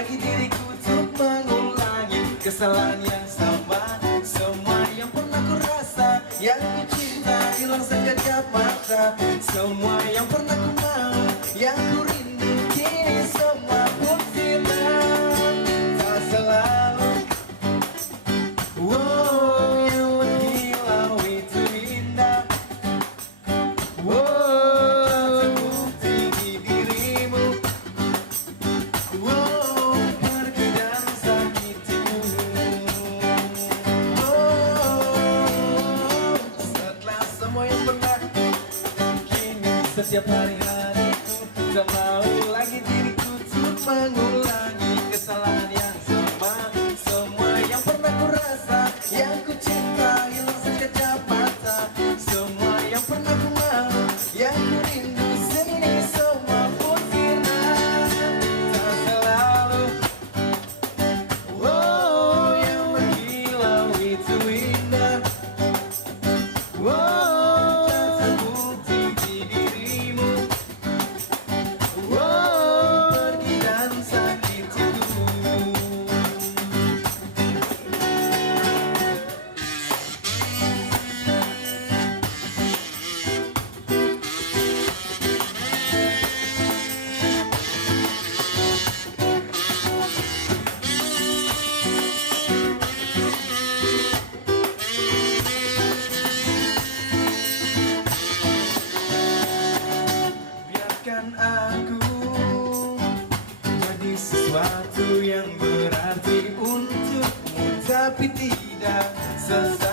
lagi diriku untuk mengulangi kesalahan yang sama. Semua yang pernah ku rasa, yang ku cinta hilang sekejap mata. Semua yang pernah ku mau, yang ku rindu, kini semua pun hilang. Tak selalu wow, yang menghilau itu indah. Wow, terbukti di dirimu. Wow, pergi dan sakitimu. Wow, setelah semua yang pernah, kini setiap hari-hariku tak mau lagi diriku untuk mengulangi kesalahan yang sama. Semua yang pernah ku rasa, yang ku cinta hilang sekejap mata. Semua yang pernah ku mau, yang ku rindu, sini semua pun hilang. Tak selalu wow, yang menghilau itu indah. Wow, tak terbukti di dirimu. Wow, pergi dan sakitiku. Biarkan aku jadi sesuatu yang berarti untukmu, tapi tidak sesat.